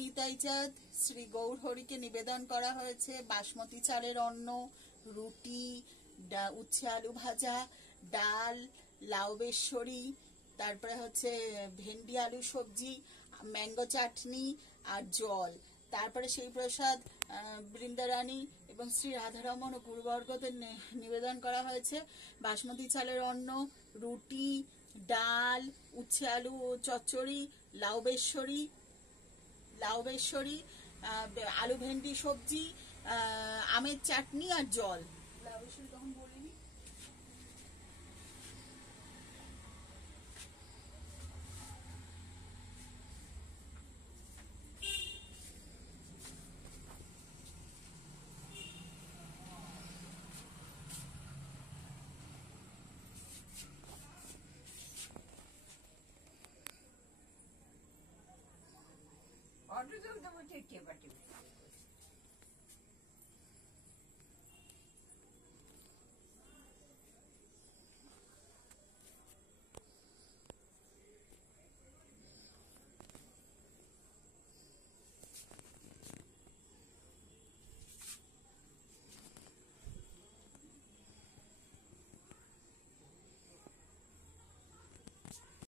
নিতাই চাঁদ শ্রী গৌরহরিকে নিবেদন করা হয়েছে বাসমতি চালের অন্ন, রুটি, উচ্ছে আলু ভাজা, ডাল, লাউ বেসরি, তারপরে হচ্ছে ভেন্ডি আলু সবজি, ম্যাঙ্গো চাটনি আর জল। তারপরে সেই প্রসাদ বৃন্দারানী এবং শ্রী রাধারমন ও গুরুবর্গদের নিবেদন করা হয়েছে বাসমতি চালের অন্ন, রুটি, ডাল, উচ্ছে আলু চচ্চড়ি, লাউ বেসরি, আলু ভেন্ডি সবজি, আমের চাটনি আর জল। লাউ বেসরি তখন বলিনি। অটো চলতে বলছে কে পাঠিয়ে